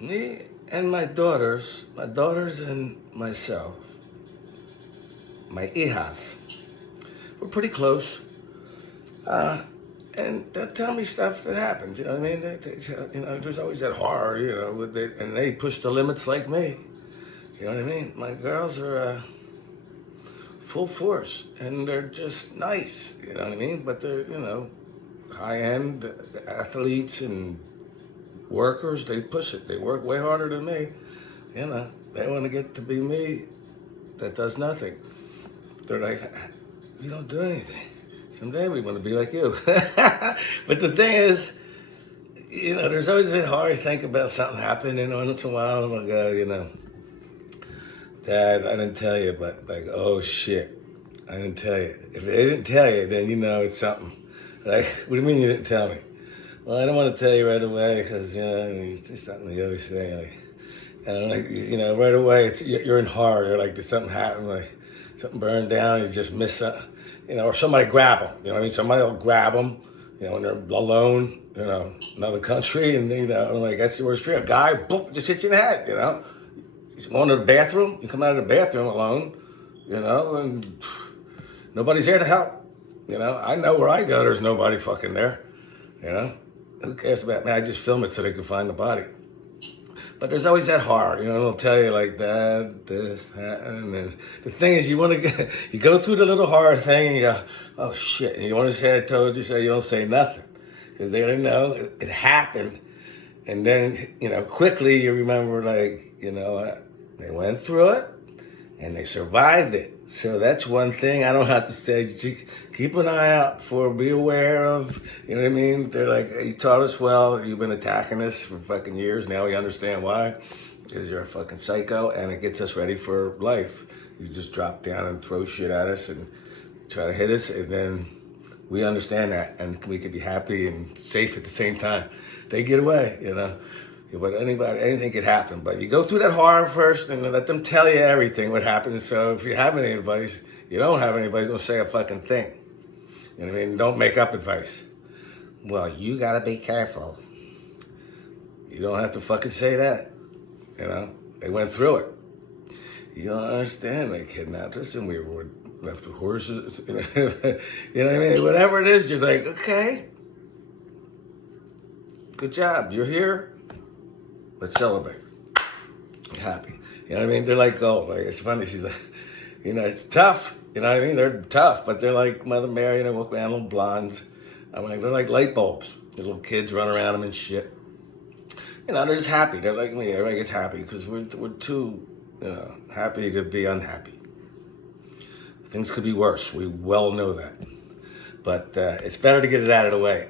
Me and my daughters and myself, my hijas, we're pretty close. Uh, and they'll tell me stuff that happens. You know what I mean? There's always that horror. And they push the limits like me. You know what I mean? My girls are full force, and they're just nice. You know what I mean? But they're high-end athletes and workers. They push it. They work way harder than me. They want to get to be me that does nothing. They're like, you don't do anything. Someday we want to be like you. But the thing is, there's always that hard think about something happening, once in a while I'll go, Dad, I didn't tell you, but like, oh shit, I didn't tell you. If they didn't tell you, then it's something. Like, what do you mean you didn't tell me? Well, I don't want to tell you right away because, it's just something you always say. Right away, you're in horror. You're like, did something happen? Like, something burned down, you just miss something. Or somebody grab them. You know what I mean? Somebody will grab them, when they're alone, another country, and, like, that's the worst fear. A guy, boom, just hits you in the head, He's going to the bathroom, you come out of the bathroom alone, and nobody's there to help. I know where I go, there's nobody fucking there, Who cares about me? I just film it so they can find the body. But there's always that horror, they'll tell you like that, this, that, and then the thing is you go through the little horror thing and you go, oh shit, and you want to say I told you, so you don't say nothing. Because they don't know it happened. And then, quickly you remember like, they went through it and they survived it. So that's one thing I don't have to say. Keep an eye out for, be aware of, you know what I mean? They're like, he taught us well, you've been attacking us for fucking years. Now we understand why. Because you're a fucking psycho and it gets us ready for life. You just drop down and throw shit at us and try to hit us, and then we understand that and we can be happy and safe at the same time. They get away, But anything could happen. But you go through that horror first and let them tell you everything, what happens. So if you have any advice, you don't have any advice, don't say a fucking thing. You know what I mean? Don't make up advice. Well, you gotta be careful. You don't have to fucking say that. They went through it. You don't understand. They kidnapped us and we were left with horses. You know what I mean? Whatever it is, you're like, okay. Good job. You're here. Let's celebrate. I'm happy. You know what I mean? They're like gold. Like, it's funny. She's like, it's tough. You know what I mean? They're tough, but they're like Mother Mary, walk around little blondes. I'm like, they're like light bulbs. The little kids run around them and shit. They're just happy. They're like me. Everybody gets happy because we're too, happy to be unhappy. Things could be worse. We well know that. But it's better to get it out of the way.